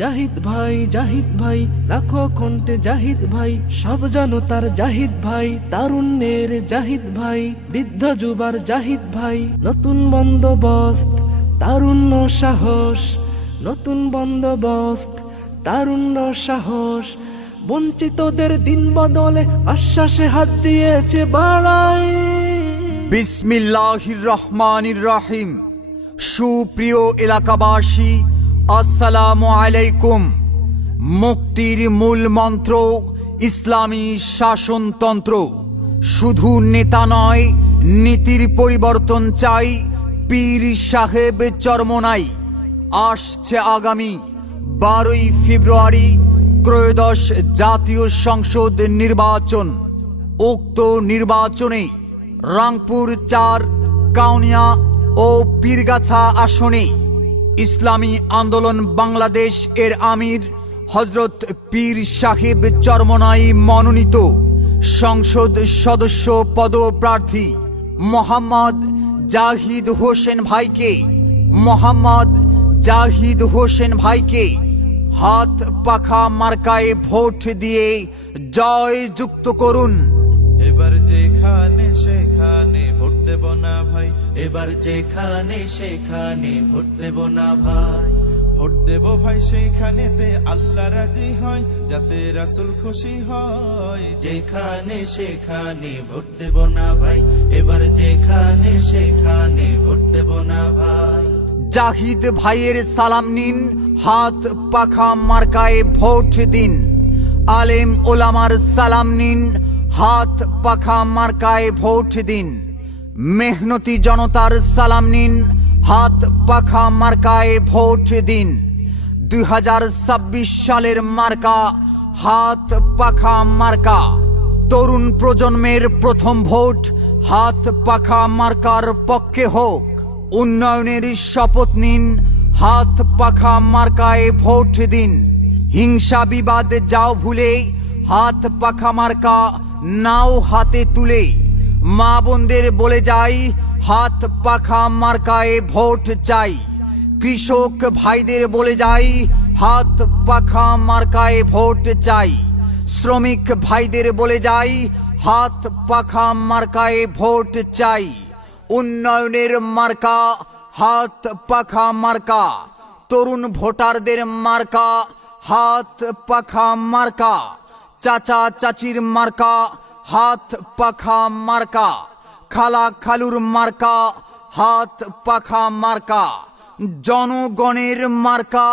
জাহিদ ভাই লাখো কণ্ঠে জাহিদ ভাই, সব জনতার জাহিদ ভাই, তারুণ্যের জাহিদ ভাই, বৃদ্ধ যুবার জাহিদ ভাই। নতুন বন্দোবস্ত তারুণ্য সাহস, নতুন বন্দোবস্ত তারুণ্য সাহস, বঞ্চিতদের দিন বদলে আশ্বাসে হাত দিয়েছে বাড়াই। বিসমিল্লাহির রহমানির রহিম। সুপ্রিয় এলাকাবাসী, আসসালামু আলাইকুম। মুক্তির মূল মন্ত্র ইসলামী শাসনতন্ত্র। শুধু নেতা নয়, নীতির পরিবর্তন চাই, পীর সাহেব চরমোনাই। আসছে আগামী 12ই ফেব্রুয়ারি ত্রয়োদশ জাতীয় সংসদ নির্বাচন। উক্ত নির্বাচনে রংপুর 4, কাউনিয়া ও পীরগাছা আসনে ইসলামী আন্দোলন বাংলাদেশ এর আমির হযরত পীর সাহেব চরমোনাই মনোনীত সংসদ সদস্য পদপ্রার্থী মোহাম্মদ জাহিদ হোসেন ভাইকে হাত পাখা মার্কায় ভোট দিয়ে জয় যুক্ত করুন। এবার যেখানে সেখানে ভোট দেব না ভাই, এবার যেখানে সেখানে ভোট দেব না ভাই। ভোট দেব ভাই সেইখানেতে আল্লাহ রাজি হয়, যাতে রাসূল খুশি হয়। যেখানে সেখানে ভোট দেব না ভাই, এবার যেখানে সেখানে ভোট দেব না ভাই। জাহিদ ভাইয়ের সালাম নিন, হাত পাখা মার্কায় ভোট দিন। আলেম ওলামার সালাম নিন, হাত পাখা মার্কায় ভোট দিন। মেহনতি জনতার সালাম নিন, হাত পাখা মার্কায় ভোট দিন। 2026 সালের মার্কা হাত পাখা মার্কা। তরুণ প্রজন্মের প্রথম ভোট হাত পাখা মার্কার পক্ষে হোক। উন্নয়নের শপথ নিন, হাত পাখা মার্কায় ভোট দিন। হিংসা বিবাদ যাও ভুলে, হাত পাখা মার্কা নাও হাতে তুলে। মা বোনদের বলে যাই, হাত পাখা মার্কায় ভোট চাই। কৃষক ভাইদের বলে যাই, হাত পাখা মার্কায় ভোট চাই। শ্রমিক ভাইদের বলে যাই, হাত পাখা মার্কায় ভোট চাই। উন্নয়নের মার্কা হাত পাখা মার্কা। তরুণ ভোটারদের মার্কা হাত পাখা মার্কা। চাচা চাচির মার্কা হাত পাখা মার্কা। খালা খালুর মার্কা হাত পাখা মার্কা। জনগণের মার্কা